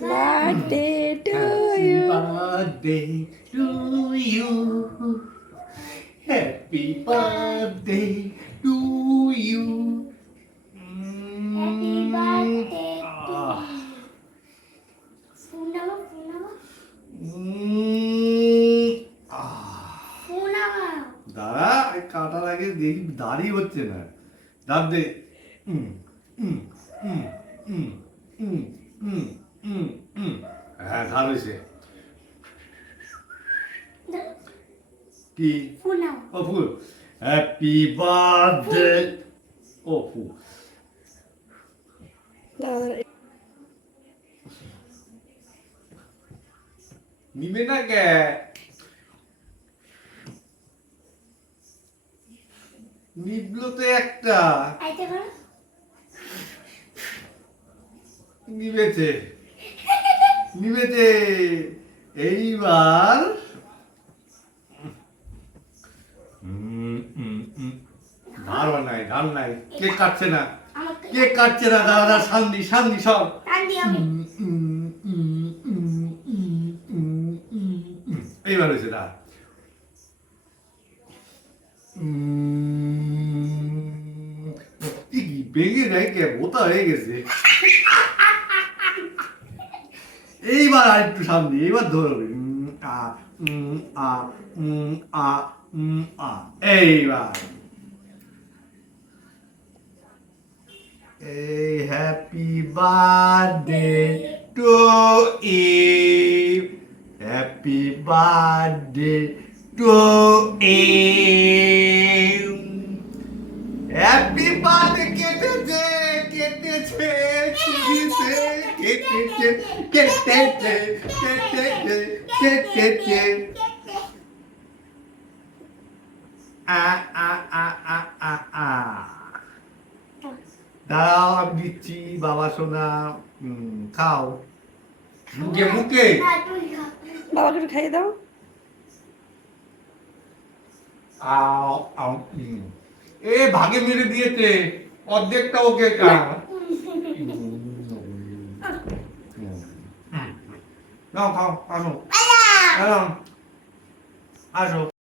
birthday to Happy you. birthday to you. Happy birthday to you. Happy birthday to Ah. Mm. Ah. দাঁড়া কাটার আগে দেখি দাড়ি হচ্ছে না দাঁত দে উম, উম, উম, উম, উম, উম। হ্যাঁ ধার হয়েছে। কি? Funava. ও ফুল। হ্যাপি বার্থডে ও ফুল। দাঁড়া, দাঁড়া, নিবে না কে? নিবলো তো একটা। নিবেছে। নিবেছে এইবার। ধার নাই ধার নাই। কেক কাটছে না? কেক কাটছে না? দাদা শান্তি শান্তি সব। এইবার হয়েছে কি বেগে যায় কে? বোতা হয়ে গেছে। এইবার আর একটু সামনে এইবার উম, আ আ আ আ। এইবার। এই happy birthday to you happy birthday to you happy birthday কেটেছে কেটেছে। দাঁড়াও আমি দিচ্ছি বাবা সোনা খাও মুখে মুখে বাবাকে একটু খাইয়ে দাও আও আও এ ভাগে মেরে দিয়েছে অর্ধেকটা ওকে খা। 让我十五。二十。